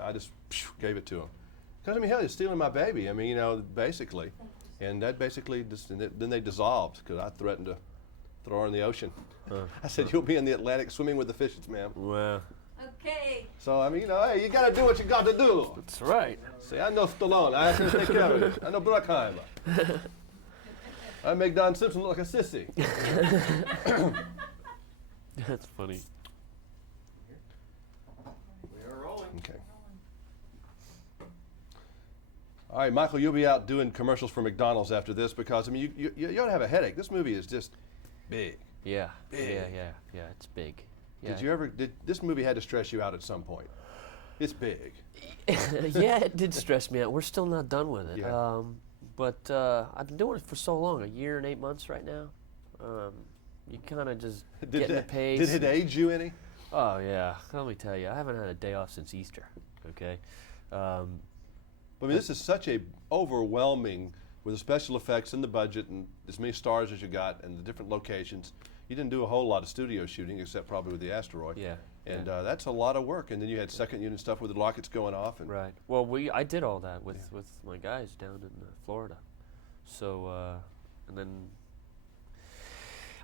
I just gave it to him. Because, I mean, hell, he's stealing my baby. I mean, you know, basically. And that basically, then they dissolved because I threatened to throw her in the ocean. I said, you'll be in the Atlantic swimming with the fishes, ma'am. Well. Okay. So, I mean, you know, hey, you got to do what you got to do. That's right. See, I know Stallone. I can take care of it. I know Bruckheimer. I make Don Simpson look like a sissy. That's funny. We are rolling. Okay. All right, Michael, you'll be out doing commercials for McDonald's after this because, I mean, you ought to have a headache. This movie is just big. Yeah. Big. Yeah, it's big. Yeah. This movie had to stress you out at some point? It's big. Yeah, it did stress me out. We're still not done with it. Yeah. But I've been doing it for so long, 1 year and 8 months right now. You kind of just get in the pace. Did it age you any? Oh, yeah. Let me tell you, I haven't had a day off since Easter, okay? I mean, this is such a overwhelming, with the special effects and the budget and as many stars as you got and the different locations. You didn't do a whole lot of studio shooting except probably with the asteroid. Yeah. And that's a lot of work. And then you had second unit stuff with the rockets going off. And right. Well, I did all that with my guys down in Florida. So, and then,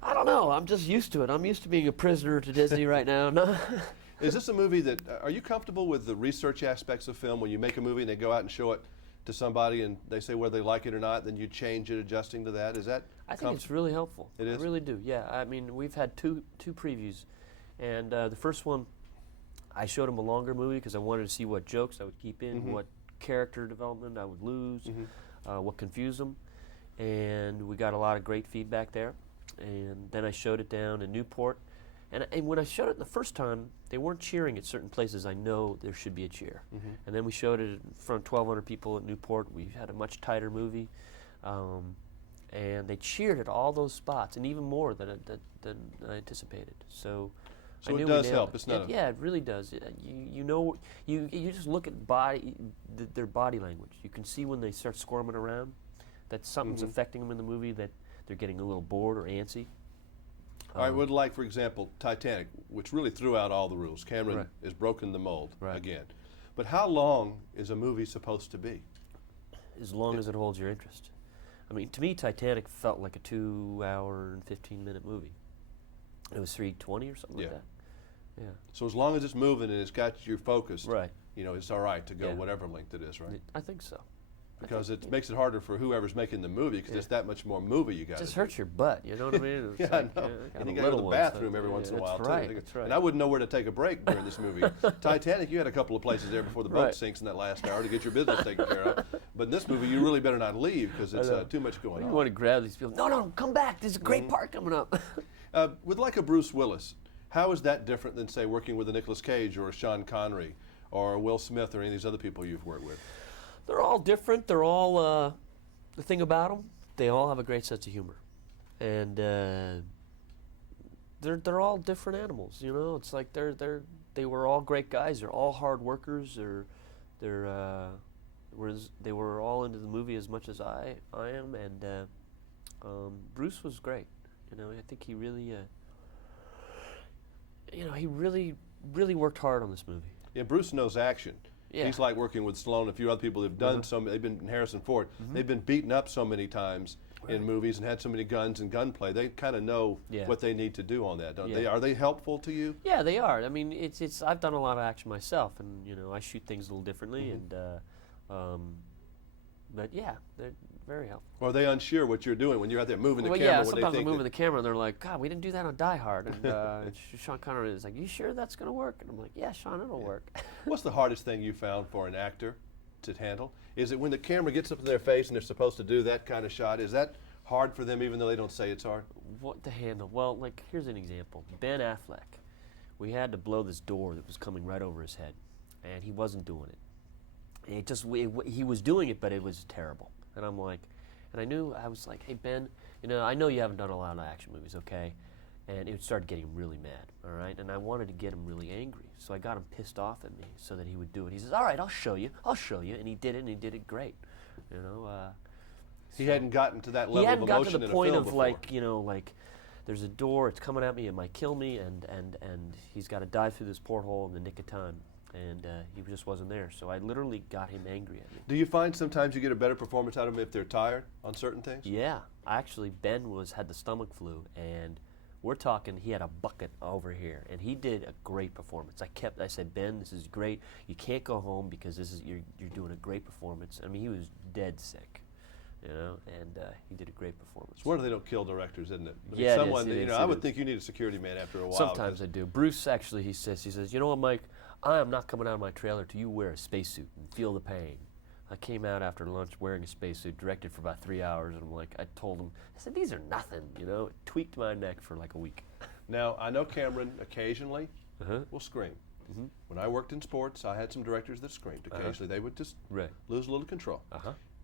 I don't know. I'm just used to it. I'm used to being a prisoner to Disney right now. No. Is this a movie that, are you comfortable with the research aspects of film when you make a movie and they go out and show it to somebody and they say whether they like it or not, then you change it adjusting to that? Is that I think it's really helpful. It is? I really do, yeah. I mean, we've had two previews, and the first one, I showed them a longer movie because I wanted to see what jokes I would keep in, what character development I would lose, what confused them, and we got a lot of great feedback there. And then I showed it down in Newport, and when I showed it the first time, they weren't cheering at certain places I know there should be a cheer. And then we showed it in front of 1,200 people at Newport. We had a much tighter movie. And they cheered at all those spots, and even more than I anticipated. So I knew it does help. It's not. Yeah, it really does. You know, you just look at their body language. You can see when they start squirming around that something's affecting them in the movie, that they're getting a little bored or antsy. I would like, for example, Titanic, which really threw out all the rules. Cameron has broken the mold again. But how long is a movie supposed to be? As long as it holds your interest. I mean, to me, Titanic felt like a 2 hour and 15-minute movie. It was 3:20 or something like that. Yeah. So as long as it's moving and it's got you focused, right, you know, it's all right to go whatever length it is, right? I think so. Because it makes it harder for whoever's making the movie because it's that much more movie you got. It just hurts your butt, you know what I mean? Yeah, I know. And you got to go to the bathroom every once in a while, too. That's right. And I wouldn't know where to take a break during this movie. Titanic, you had a couple of places there before the boat sinks in that last hour to get your business taken care of. But in this movie, you really better not leave because it's too much going on. You want to grab these people. No, come back. There's a great part coming up. With like a Bruce Willis, how is that different than, say, working with a Nicolas Cage or a Sean Connery or a Will Smith or any of these other people you've worked with? They're all different. They're all, the thing about them, they all have a great sense of humor. And they're all different animals, you know? It's like they were all great guys. They're all hard workers. They were all into the movie as much as I am. And Bruce was great. You know, I think he really, he really worked hard on this movie. Yeah, Bruce knows action. Yeah. He's like working with Stallone and a few other people that have done they've been in Harrison Ford. They've been beaten up so many times in movies and had so many guns and gunplay. They kind of know what they need to do do on that, don't they? Are they helpful to you? Yeah, they are. I mean, it's I've done a lot of action myself, and you know, I shoot things a little differently, and but yeah, they're very helpful. Or are they unsure what you're doing when you're out there moving the camera? Yeah, when sometimes they I'm think moving the camera, and they're like, God, we didn't do that on Die Hard. And Sean Connery is like, you sure that's going to work? And I'm like, yeah, Sean, it'll work. What's the hardest thing you found for an actor to handle? Is it when the camera gets up to their face and they're supposed to do that kind of shot? Is that hard for them even though they don't say it's hard? What to handle? Well, like, here's an example. Ben Affleck. We had to blow this door that was coming right over his head, and he wasn't doing it. And he was doing it, but it was terrible. And I'm like, and I was like, hey, Ben, you know, I know you haven't done a lot of action movies, okay? And it started getting him really mad, all right? And I wanted to get him really angry. So I got him pissed off at me so that he would do it. He says, all right, I'll show you. And he did it, and he did it great. You know, he hadn't gotten to that level he of hadn't emotion got to the in point a film of before. like, you know, like there's a door, it's coming at me, it might kill me, and he's got to dive through this porthole in the nick of time. and he just wasn't there. So I literally got him angry at me. Do you find sometimes you get a better performance out of them if they're tired on certain things? Yeah, actually, Ben had the stomach flu, and we're talking. He had a bucket over here, and he did a great performance. I said, Ben, this is great. You can't go home because you're doing a great performance. I mean, he was dead sick, you know, and he did a great performance. It's wonder they don't kill directors, isn't it? I mean, Yeah, it someone is, that, it you know, is, I it would is. think you need a security man after a while. Sometimes I do. Bruce actually, he says, you know what, Mike? I am not coming out of my trailer till you wear a spacesuit and feel the pain. I came out after lunch wearing a spacesuit, directed for about 3 hours, and I'm like, I told him, I said, these are nothing, you know? It tweaked my neck for like a week. Now, I know Cameron occasionally will scream. Mm-hmm. When I worked in sports, I had some directors that screamed. Occasionally, they would just lose a little control.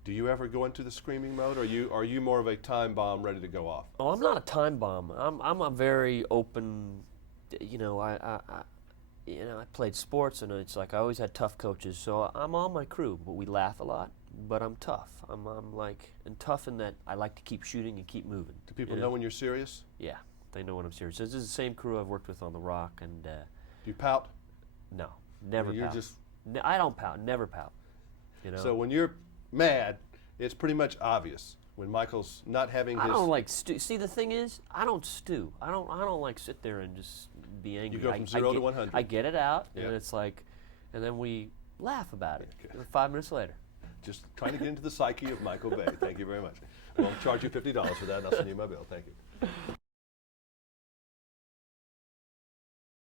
Do you ever go into the screaming mode, or are you more of a time bomb ready to go off? Oh, I'm not a time bomb. I'm a very open, you know, I played sports, and it's like I always had tough coaches, so I'm on my crew, but we laugh a lot, but I'm tough. I'm like, and tough in that I like to keep shooting and keep moving. Do people know when you're serious? Yeah, they know when I'm serious. This is the same crew I've worked with on The Rock, and do you pout? no, never I mean, pout. you're just I don't pout, never pout. You know? So when you're mad, it's pretty much obvious. When Michael's not having his... I don't like stew. See, the thing is, I don't stew. I don't like sit there and just be angry. You go from 0 to 100. I get it out, and it's like, and then we laugh about it. Okay. 5 minutes later. Just trying to get into the psyche of Michael Bay. Thank you very much. Well, I'll charge you $50 for that, and I'll send you my bill. Thank you.